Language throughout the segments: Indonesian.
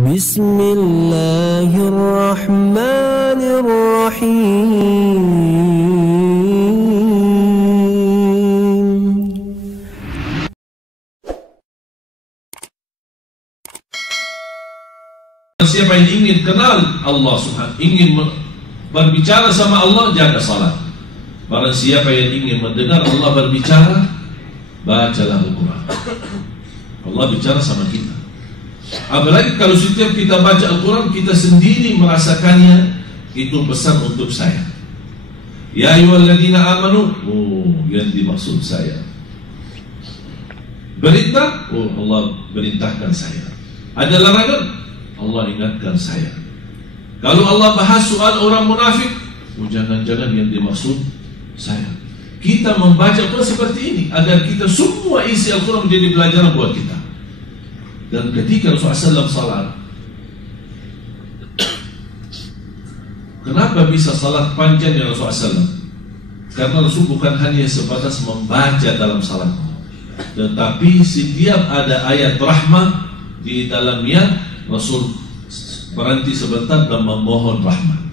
Bismillahirrahmanirrahim. Siapa yang ingin kenal Allah Subhanahu, ingin berbicara sama Allah, jaga salat. Barang siapa yang ingin mendengar Allah berbicara, bacalah Al-Quran. Allah bicara sama kita. Apalagi kalau setiap kita baca Al-Quran, kita sendiri merasakannya. Itu pesan untuk saya. Ya ayyuhalladzina amanu, yang dimaksud saya. Perintah, Allah perintahkan saya. Ada larangan, Allah ingatkan saya. Kalau Allah bahas soal orang munafik, jangan-jangan yang dimaksud saya. Kita membaca Al-Quran seperti ini agar kita semua isi Al-Quran menjadi pelajaran buat kita. Dan ketika Rasulullah SAW salat, kenapa bisa salat panjang ya Rasulullah SAW? Karena Rasul bukan hanya sebatas membaca dalam salat, tetapi setiap ada ayat rahmah di dalamnya, Rasul berhenti sebentar dan memohon rahmat.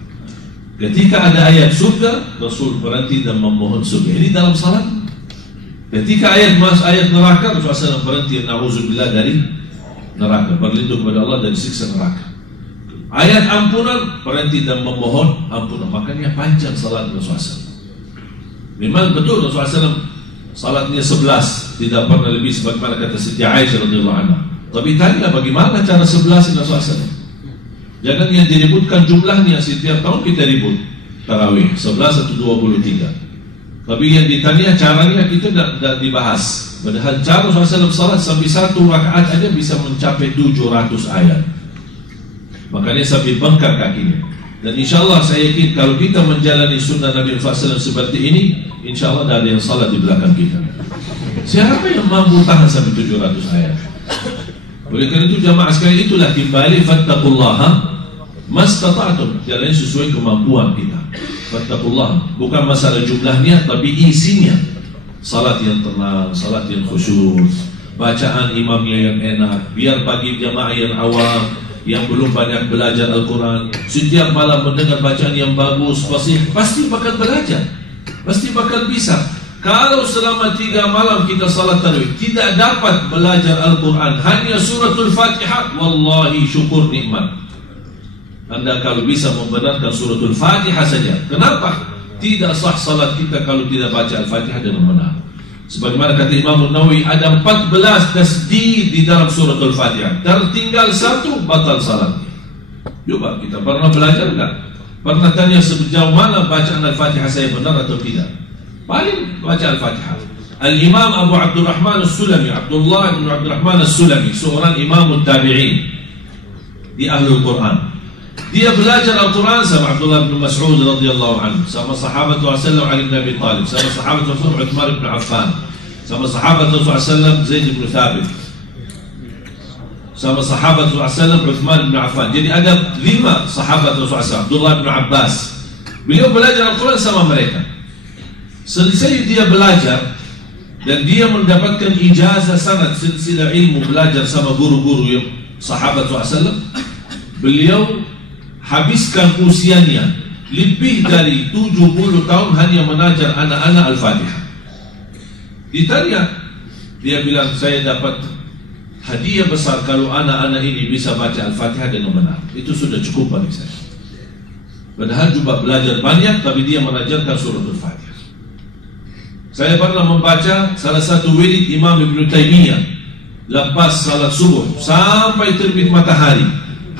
Ketika ada ayat surga, Rasul berhenti dan memohon surga. Ini dalam salat. Ketika ayat neraka, Rasulullah SAW berhenti, na'udzubillah dari neraka, berlindung kepada Allah dari siksa neraka. Ayat ampunan, berhenti dan memohon ampunan. Makanya panjang salat Rasulullah SAW. Memang betul Rasulullah SAW salatnya 11, tidak pernah lebih, sebagaimana kata Siti Aisyah radhiyallahu anha. Tapi tanya bagaimana cara 11 Rasulullah SAW. Jangan yang diributkan jumlahnya, setiap tahun kita ribut tarawih 11 atau 23. Tapi yang ditanya caranya kita tidak dibahas. Padahal cara Rasulullah SAW salat sampai 1 rakaat aja bisa mencapai 700 ayat. Makanya sampai bengkak kakinya. Dan insya Allah saya yakin kalau kita menjalani sunnah Nabi SAW seperti ini, insya Allah tidak ada yang salat di belakang kita. Siapa yang mampu tahan sampai 700 ayat? Oleh karena itu jamaah sekalian, itulah kembali fattaqullaha mastata'tum, jalan sesuai kemampuan kita. Fattaqullaha, bukan masalah jumlahnya tapi isinya. Salat yang tenang, salat yang khusyuk, bacaan imamnya yang enak. Biar bagi jamaah yang awam, yang belum banyak belajar Al-Quran, setiap malam mendengar bacaan yang bagus, pasti bakal belajar, pasti bakal bisa. Kalau selama 3 malam kita salat tarawih tidak dapat belajar Al-Quran, hanya suratul Fatihah, wallahi syukur nikmat. Anda kalau bisa membenarkan suratul Fatihah saja. Kenapa? Tidak sah salat kita kalau tidak baca Al-Fatihah dengan benar. Sebagaimana kata Imam Nawawi, ada 14 tasdid di dalam suratul Fatihah. Tertinggal 1, batal salatnya. Coba kita pernah belajar enggak? Pernah tanya sejauh mana bacaan Al-Fatihah saya benar atau tidak? Paling baca Al-Fatihah. Al-Imam Abu Abdurrahman As-Sulami, Abdullah bin Abdurrahman As-Sulami, seorang imam tabi'in di Ahlul Quran. Dia belajar Al-Quran sama Abdullah bin Mas'ud radhiyallahu anhu, sama sahabat Rasulullah Ali bin Abi Talib, sama sahabat Rasulullah Uthman bin Affan, sama sahabat Rasulullah Zaid bin Thabit, sama sahabat Rasulullah Uthman bin Affan. Jadi ada 5 sahabat Rasulullah, Abdullah bin Abbas. Beliau belajar Al-Quran sama mereka. Selesai dia belajar dan dia mendapatkan ijazah sanad silsilah ilmu, belajar sama guru-guru yang sahabat Rasulullah. Beliau habiskan usianya lebih dari 70 tahun hanya mengajar anak-anak Al-Fatihah. Ditanya, dia bilang, saya dapat hadiah besar kalau anak-anak ini bisa baca Al-Fatihah dengan benar. Itu sudah cukup bagi saya. Padahal juga belajar banyak, tapi dia mengajarkan suratul Fatihah. Saya pernah membaca salah satu wirid Imam Ibn Taymiyah lepas salat subuh sampai terbit matahari,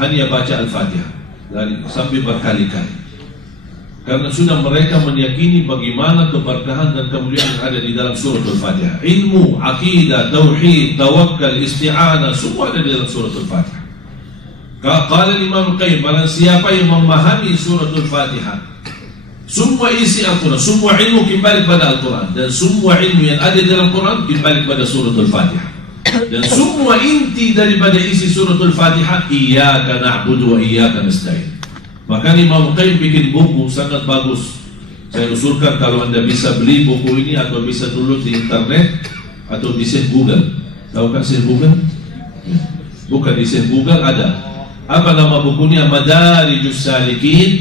hanya baca Al-Fatihah sampai berkali-kali. Karena sudah mereka meyakini bagaimana keberkahan dan kemuliaan yang ada di dalam suratul Fatihah. Ilmu, akidah, tauhid, tawakkal, isti'anah, semua ada di dalam suratul Fatihah. Qala Imam Qayyim, barang siapa yang memahami suratul Fatihah, semua isi Al-Quran, semua ilmu kembali kepada Al-Quran, dan semua ilmu yang ada di dalam Quran kembali kepada suratul Fatihah. Dan semua inti daripada isi suratul Fatihah, iyyaka na'budu wa iyyaka nasta'in. Maka Imam Qayyim bikin buku sangat bagus. Saya usulkan kalau Anda bisa beli buku ini atau bisa download di internet atau di Google. Tahu kan Google? Bukan di Google ada. Apa nama bukunya? Madarijus Salikin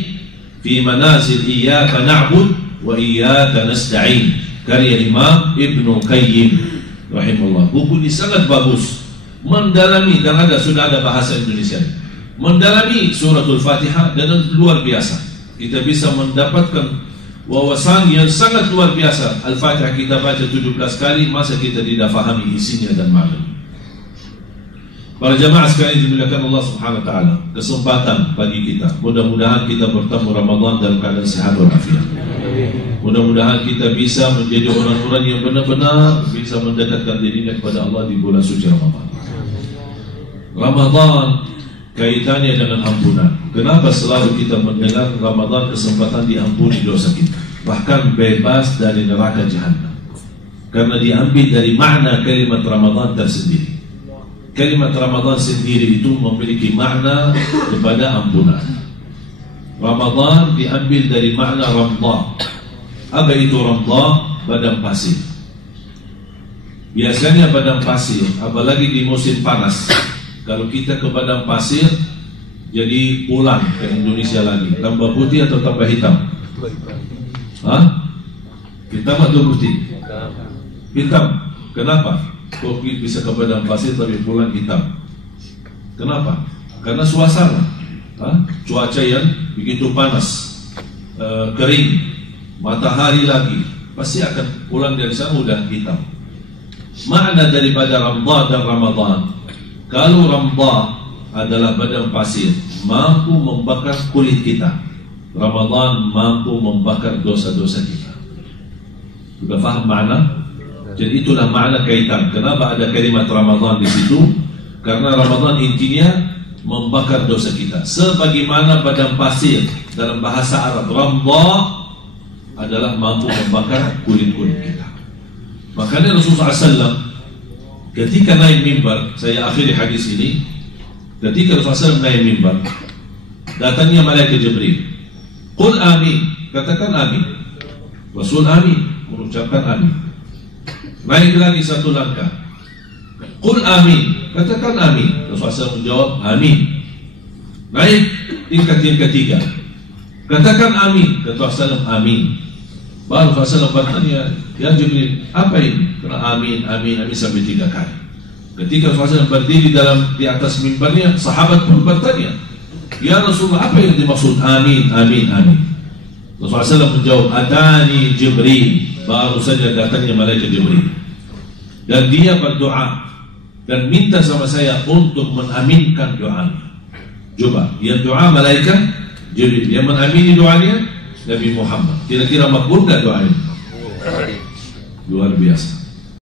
fi Manazil Iyyaka Na'bud wa Iyyaka Nasta'in, karya Imam Ibnu Qayyim rahimahullah. Buku ini sangat bagus, mendalami, dan sudah ada bahasa Indonesia, mendalami suratul Fatihah dengan luar biasa. Kita bisa mendapatkan wawasan yang sangat luar biasa. Al-Fatihah kita baca 17 kali, masa kita tidak fahami isinya dan maknanya? Para jamaah sekalian dimuliakan Allah Subhanahu wa taala, kesempatan bagi kita. Mudah-mudahan kita bertemu Ramadan dalam keadaan sehat walafiat. Mudah-mudahan kita bisa menjadi orang-orang yang benar-benar bisa mendekatkan dirinya kepada Allah di bulan suci Ramadan. Ramadan kaitannya dengan ampunan. Kenapa selalu kita mendengar Ramadan kesempatan diampuni dosa kita, bahkan bebas dari neraka jahanam? Karena diambil dari makna kalimat Ramadan tersendiri. Kalimat Ramadan sendiri itu memiliki makna kepada ampunan. Ramadan diambil dari makna ramdah. Apa itu ramdah? Padang pasir. Biasanya padang pasir, apalagi di musim panas, kalau kita ke padang pasir, jadi pulang ke Indonesia lagi, tambah putih atau tambah hitam? Hah? Hitam atau putih? Hitam. Kenapa? Kok bisa ke padang pasir tapi pulang hitam? Kenapa? Karena suasana, cuaca yang begitu panas, kering, matahari lagi, pasti akan pulang dari sana udah hitam. Makna daripada Ramdah dan Ramadan, kalau Ramdah adalah padang pasir, mampu membakar kulit kita. Ramadan mampu membakar dosa-dosa kita. Sudah faham makna? Jadi itulah makna kaitan. Kenapa ada kalimat Ramadan di situ? Karena Ramadan intinya membakar dosa kita. Sebagaimana padang pasir dalam bahasa Arab, Ramdah adalah mampu membakar kulit-kulit kita. Makanya Rasulullah SAW ketika naik mimbar, saya akhiri hadis ini, ketika Rasulullah SAW naik mimbar, datangnya malaikat Jibril. Qul amin, katakan amin. Rasul amin, mengucapkan amin. Naik lagi satu langkah, Qul amin, katakan amin. Rasulullah SAW menjawab amin. Naik tingkat yang ketiga, katakan amin. Kata Rasulullah SAW amin. Baru Rasulullah SAW bertanya, ya Jibril, apa ini? Kena amin, amin, amin sampai 3 kali. Ketika Rasulullah SAW berdiri di atas mimbarnya, sahabat pun bertanya, ya Rasulullah, apa yang dimaksud amin, amin, amin? Rasulullah SAW menjawab, atani Jibril. Baru saja datangnya malaikat Jibril, dan dia berdoa dan minta sama saya untuk menaminkan doanya. Coba, yang doa malaikat Jibril, yang menamini doanya Nabi Muhammad. Kira-kira makbul gak doanya? Luar biasa.